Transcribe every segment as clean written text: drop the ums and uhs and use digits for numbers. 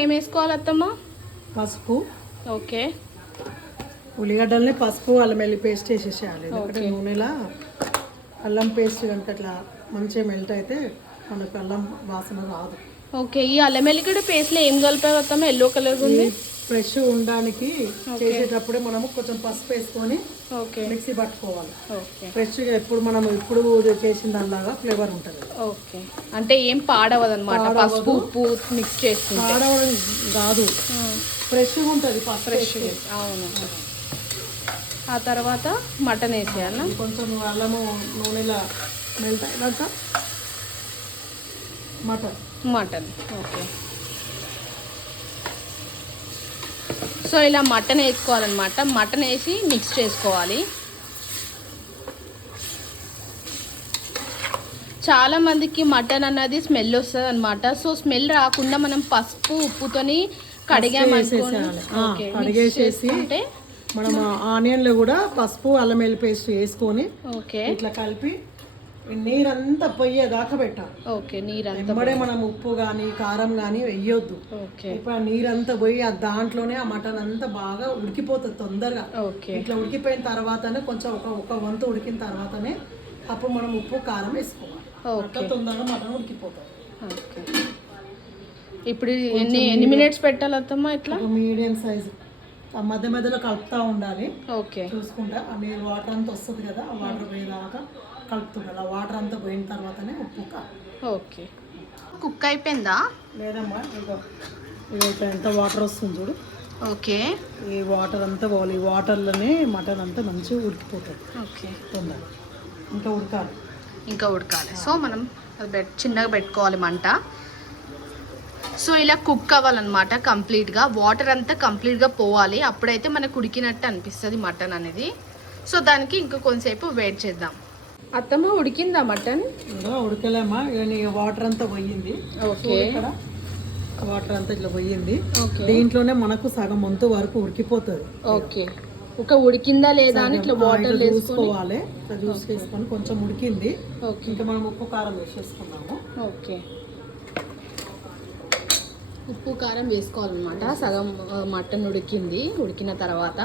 ఏం వేసుకోవాలి అత్తమ్మ? పసుపు. ఓకే. ఉల్లిగడ్డల్ని పసుపు అల్లం వెల్లి పేస్ట్ వేసేసేయాలి. ఎందుకంటే నూనెలా అల్లం పేస్ట్ కనుక అట్లా మంచిగా మెల్ట్ అయితే మనకు అల్లం వాసన రాదు. ఓకే. ఈ అల్లం వెల్లిగడ్డ పేస్ట్లో ఏం కలిపావు అత్తమ్మ? ఎల్లో కలర్ ఉంది. ఫ్రెష్ ఉండడానికి చేసేటప్పుడే మనము కొంచెం పసుపు వేసుకొని ఓకే మిక్సీ పట్టుకోవాలి. ఓకే. ఫ్రెష్గా ఎప్పుడు మనం ఇప్పుడు చేసిన దానిలాగా ఫ్లేవర్ ఉంటుంది. ఓకే. అంటే ఏం పాడవదు అనమాట పసుపు ఉప్పు మిక్స్ చేసుకుంటే? పాడవడం కాదు, ఫ్రెష్గా ఉంటుంది. ఫ్రెష్గా. అవును. ఆ తర్వాత మటన్ వేసేయాల. కొంచెం అల్లము నూనెలో మెల్ట్ అయినాక మటన్. ఓకే. సో ఇలా మటన్ వేసుకోవాలన్నమాట. మటన్ వేసి మిక్స్ చేసుకోవాలి. చాలా మందికి మటన్ అన్నది స్మెల్ వస్తుంది అనమాట. సో స్మెల్ రాకుండా మనం పసుపు ఉప్పుతోని కడిగేసేసి మనం ఆనియన్లో కూడా పసుపు అల్లం వెల్లి పేస్ట్ వేసుకొని ఇట్లా కలిపి నీరంతా పొయ్యేదాకా పెట్టాలి. ఓకే. నీరంతా మనం ఉప్పు కానీ కారం కానీ వెయ్యొద్దు. ఇప్పుడు ఆ నీరంతా పోయి ఆ దాంట్లోనే ఆ మటన్ అంతా బాగా ఉడికిపోతుంది తొందరగా. ఇట్లా ఉడికిపోయిన తర్వాతనే కొంచెం ఒక వంతు ఉడికిన తర్వాతనే అప్పుడు మనం ఉప్పు కారం వేసుకోవాలి. తొందరగా మటన్ ఉడికిపోతుంది. ఇప్పుడు ఎన్ని మినిట్స్ పెట్టాలి అత్తమ్మ? ఇట్లా మీడియం సైజు మధ్య మధ్యలో కలుపుతూ ఉండాలి. ఓకే. చూసుకుంటా ఆ నీరు వాటర్ అంతా వస్తుంది కదా, ఆ వాటర్ పోయేదాకా కలుపుతుండాలి. ఆ వాటర్ అంతా పోయిన తర్వాతనే ఉప్పు కారం. ఓకే. కుక్ అయిపోయిందా? లేదమ్మా, ఇక ఎంత వాటర్ వస్తుంది చూడు. ఓకే. ఈ వాటర్ అంతా పోవాలి. ఈ వాటర్లోనే మటన్ అంతా మంచిగా ఉడికిపోతుంది. ఓకే. తొందరగా ఇంకా ఉడకాలి. సో మనం చిన్నగా పెట్టుకోవాలి మంట. సో ఇలా కుక్ అవ్వాలన్నమాట కంప్లీట్గా. వాటర్ అంతా కంప్లీట్గా పోవాలి. అప్పుడైతే మనకు ఉడికినట్టు అనిపిస్తుంది మటన్ అనేది. సో దానికి ఇంకా కొంతసేపు వెయిట్ చేద్దాం. అత్తమ్మ ఉడికిందా మటన్? ఉడకలేమ్మా, వాటర్ అంతా పోయింది. ఓకే. వాటర్ అంతా ఇట్లా పోయింది. దీంట్లోనే మనకు సగం వంతు వరకు ఉడికిపోతుంది. ఓకే. ఒక ఉడికిందా లేదా అని ఇట్లా వాటర్ చూసుకోవాలి. జ్యూస్ వేసుకొని కొంచెం ఉడికింది. ఇంకా మనం ఉప్పు కారం వేసేసుకున్నాము. ఓకే. ఉప్పు కారం వేసుకోవాలన్నమాట. సగం మటన్ ఉడికింది. ఉడికిన తర్వాత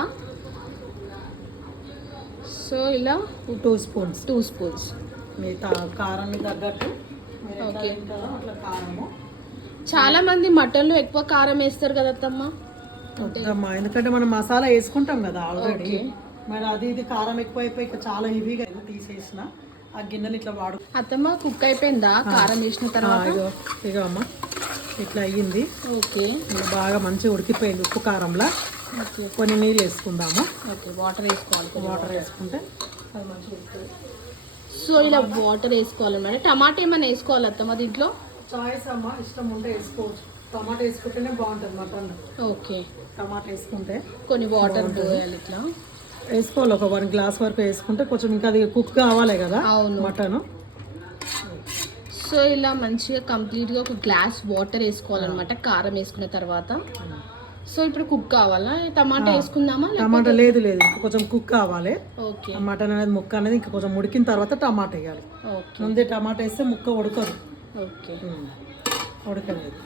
సో ఇలా 2 స్పూన్స్ మీ కారాన్ని తగ్గట్టు. ఓకే. అట్లా కారము చాలా మంది మటన్లో ఎక్కువ కారం వేస్తారు కదా అత్తమ్మ? ఎందుకంటే మనం మసాలా వేసుకుంటాం కదా ఆల్రెడీ. మరి అది ఇది కారం ఎక్కువ అయిపోయి చాలా హెవీగా తీసేసిన ఆ గిన్నెలు ఇట్లా వాడు. అత్తమ్మ కుక్ అయిపోయిందా కారం వేసిన తర్వాత? ఇక అమ్మ ఇట్లా అయ్యింది. ఓకే. బాగా మంచిగా ఉడికిపోయింది ఉప్పు కారంలా. కొన్ని నీళ్ళు వేసుకుందాము. ఓకే. వాటర్ వేసుకోవాలి. వాటర్ వేసుకుంటే అది మంచిగా ఉడుకుతుంది. సో ఇలా వాటర్ వేసుకోవాలన్నమాట. టమాటా ఏమైనా వేసుకోవాలి అత్తమ్మ దీంట్లో? చాయిస్ అమ్మ, ఇష్టం ఉంటే వేసుకోవచ్చు. టమాటా వేసుకుంటేనే బాగుంటుంది మటన్. ఓకే. టమాటా వేసుకుంటే కొన్ని వాటర్ పోయాలి. ఇట్లా వేసుకోవాలి. ఒక 1 గ్లాస్ వరకు వేసుకుంటే కొంచెం ఇంకా అది కుక్ కావాలి కదా మటన్. సో ఇలా మంచిగా కంప్లీట్గా ఒక గ్లాస్ వాటర్ వేసుకోవాలన్నమాట కారం వేసుకున్న తర్వాత. సో ఇప్పుడు కుక్ కావాలా? టమాటా వేసుకుందామా? టమాటా లేదు ఇంకా కొంచెం కుక్ కావాలి. ఓకే. మటన్ అనేది ముక్క అనేది ఇంకా కొంచెం ఉడికిన తర్వాత టమాటా వేయాలి. ముందే టమాటా వేస్తే ముక్క ఉడకదు. ఓకే. ఉడకలేదు.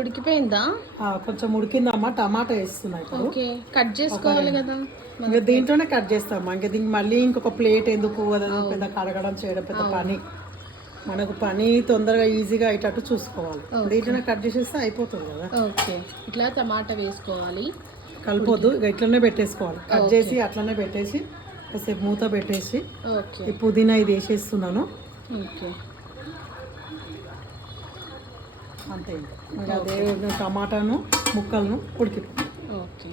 ఉడికిపోయిందా? కొంచెం ఉడికిందమ్మా. టమాటా వేస్తున్నా ఇప్పుడు. ఓకే. కట్ చేసుకోవాలి కదా? ఇంకా దీంట్లోనే కట్ చేస్తామా. ఇంకా దీనికి మళ్ళీ ఇంకొక ప్లేట్ ఎందుకు, పెద్ద కడగడం చేయడం పెద్ద పని. మనకు పని తొందరగా ఈజీగా అయ్యేటట్టు చూసుకోవాలి. దీంట్లోనే కట్ చేసేస్తే అయిపోతుంది కదా. ఓకే. ఇట్లా టమాటా వేసుకోవాలి. కలపొద్దు, ఇక ఇట్లనే పెట్టేసుకోవాలి. కట్ చేసి అట్లనే పెట్టేసి కాసేపు మూత పెట్టేసి ఈ పుదీనా ఇది వేసేస్తున్నాను. ఓకే. అంతే. ఇంకా అదే టమాటాను ముక్కలను ఉడికిపోయి. ఓకే.